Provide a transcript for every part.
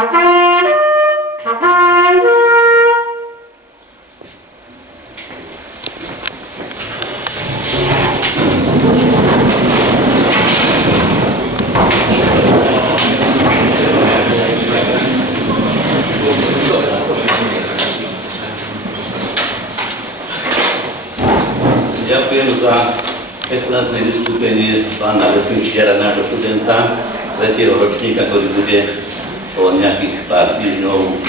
Ďakujem za excelentné vystúpenie pána vesničiara, nášho študenta 3. ročníka, ktorý bude o nejakých pár týždňov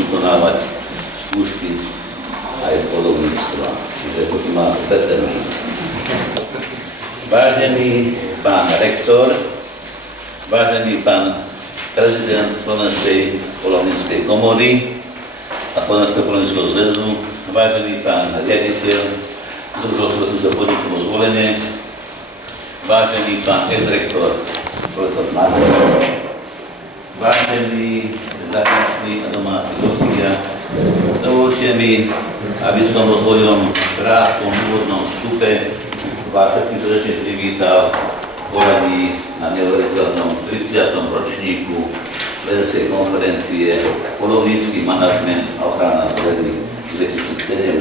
vykonávať skúšky aj z polovníctva. Čiže to tu má pretermín. Vážený pán rektor, vážený pán prezident Slovenskej polovníckej komory a Slovenského polovníckeho zväzu, vážený pán riaditeľ Združovského za podnikovo zvolenie, vážený pán exrektor, profesor Marko, vážení zahraniční a domáci hostia, dovolte mi, aby som vo svojom krátkom úvodnom vstupe vás všetkých srdečne privítal v poradí na neuveriteľnom 30. ročníku Slovenskej konferencie Polovnícky manažment a ochrana prírody 2017.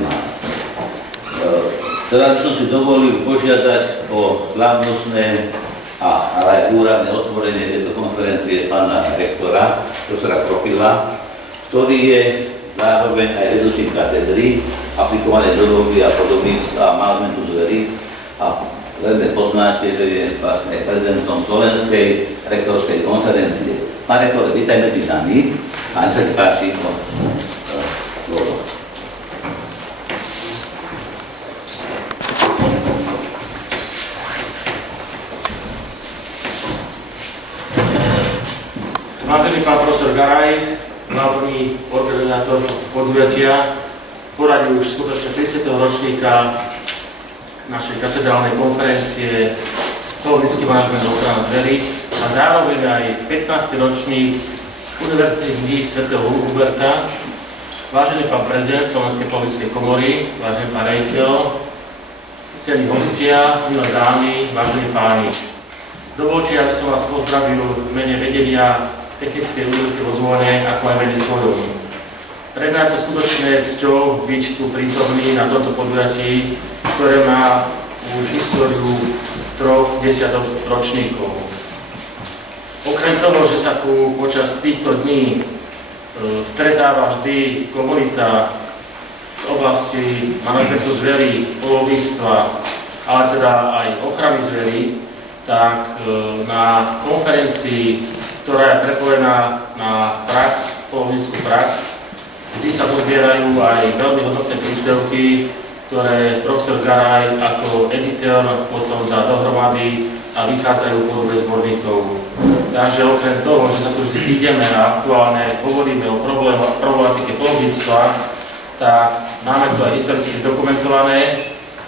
Teraz som si dovolil požiadať o slávnostné ale aj úradné otvorenie tejto konferencie pána rektora, profesora Profila, ktorý je zároveň aj vedúcim katedry aplikovanej zoológie a polovníctva a manažmentu zverí a zrejme poznáte, že je vlastne prezidentom Slovenskej rektorskej konferencie. Pán rektor, vítaj medzi nami a nech sa ti páči slovo. Vážený pán profesor Garaj, hlavný organizátor podujatia, poradí už skutočne 30. ročníka našej katedrálnej konferencie Polovnícky manažment a ochrana zverí a zároveň aj 15. ročník Univerzitných dní svätého Huberta. Vážený pán prezident Slovenskej polovníckej komory, vážený pán riaditeľ, cení hostia, milé dámy, vážení páni. Dovolte, aby som vás pozdravil v mene vedenia Technickej univerzity vo Zvolene, ako aj mene svojom. Pre mňa je to skutočne cťou byť tu prítomný na tomto podujatí, ktoré má už históriu 3 ročníkov. Okrem toho, že sa tu počas týchto dní stretáva vždy komunita z oblasti manažmentu zverí, polovníctva, ale teda aj ochrany zverí, tak na konferencii, ktorá je prepojená na prax, polovnícku prax, vždy sa zozbierajú aj veľmi hodnotné príspevky, ktoré profesor Garaj ako editor potom dá dohromady a vychádzajú v podobe zborníkov. Takže okrem toho, že sa tu vždy zídeme a aktuálne hovoríme o problematike polovníctva, tak máme to aj historicky zdokumentované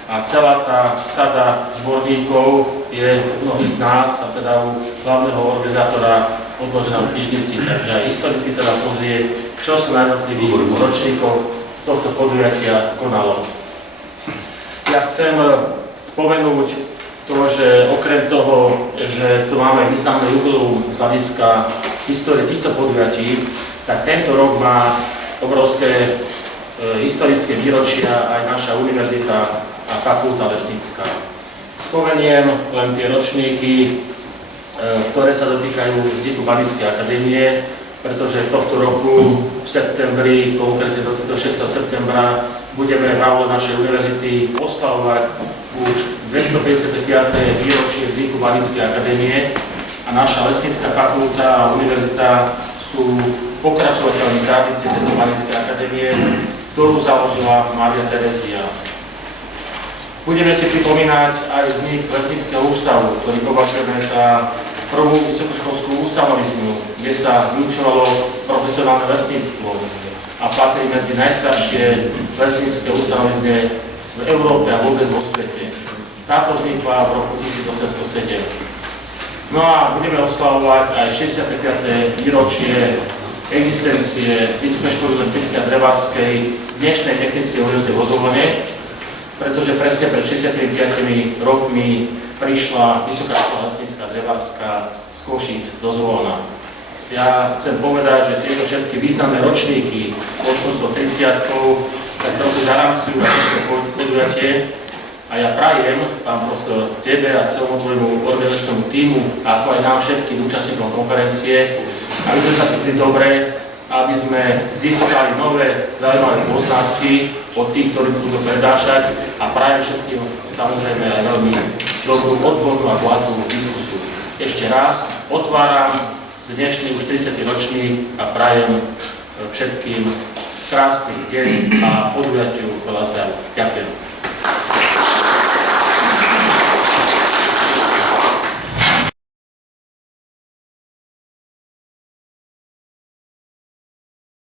a celá tá sada zborníkov je u mnohých z nás, a teda u hlavného organizátora, odložená v knižnici, takže aj historicky sa dá pozrieť, čo sa na jednotlivých ročníkoch tohto podujatia konalo. Ja chcem spomenúť to, že okrem toho, že tu máme významné jubileum z hľadiska histórie týchto podujatí, tak tento rok má obrovské historické výročia aj naša univerzita a fakulta lesnícka. Spomeniem len tie ročníky, ktoré sa dotýkajú vzniku Banickej akadémie, pretože tohto roku v septembri, konkrétne 26. septembra, budeme v aule našej univerzity oslavovať už 255. výročie vzniku Banickej akadémie a naša lesnícka fakulta a univerzita sú pokračovateľmi tradície tejto Banickej akadémie, ktorú založila Mária Terezia. Budeme si pripomínať aj vznik Lesníckeho ústavu, ktorý považujeme za prvú vysokoškolskú ustanoviznu, kde sa vyučovalo profesionálne lesníctvo a patrí medzi najstaršie lesnícke ustanovizne v Európe a vôbec vo svete. Táto vznikla v roku 1807. No a budeme oslavovať aj 65. výročie existencie Vysokej školy lesníckej a drevárskej dnešnej Technickej univerzity vo Zvolene, pretože presne pred 65 rokmi prišla Vysoká škola lesnícka a drevárska z Košíc do Zvolena. Ja chcem povedať, že tieto všetky významné ročníky, počnú 130-kou, tak trochu zaramcujú na dnešné podujatie. A ja prajem, pán profesor, tebe a celému tvojmu organizačnému tímu, ako aj nám všetkým účastníkom konferencie, aby sme sa cítili dobre, aby sme získali nové zaujímavé poznatky od tých, ktorí budú prednášať, a prajem všetkým samozrejme aj veľmi dobrú odbornú a bohatú diskusiu. Ešte raz otváram dnešný už 30. ročník a prajem všetkým krásny deň a podujatiu veľa zdaru. Ďakujem.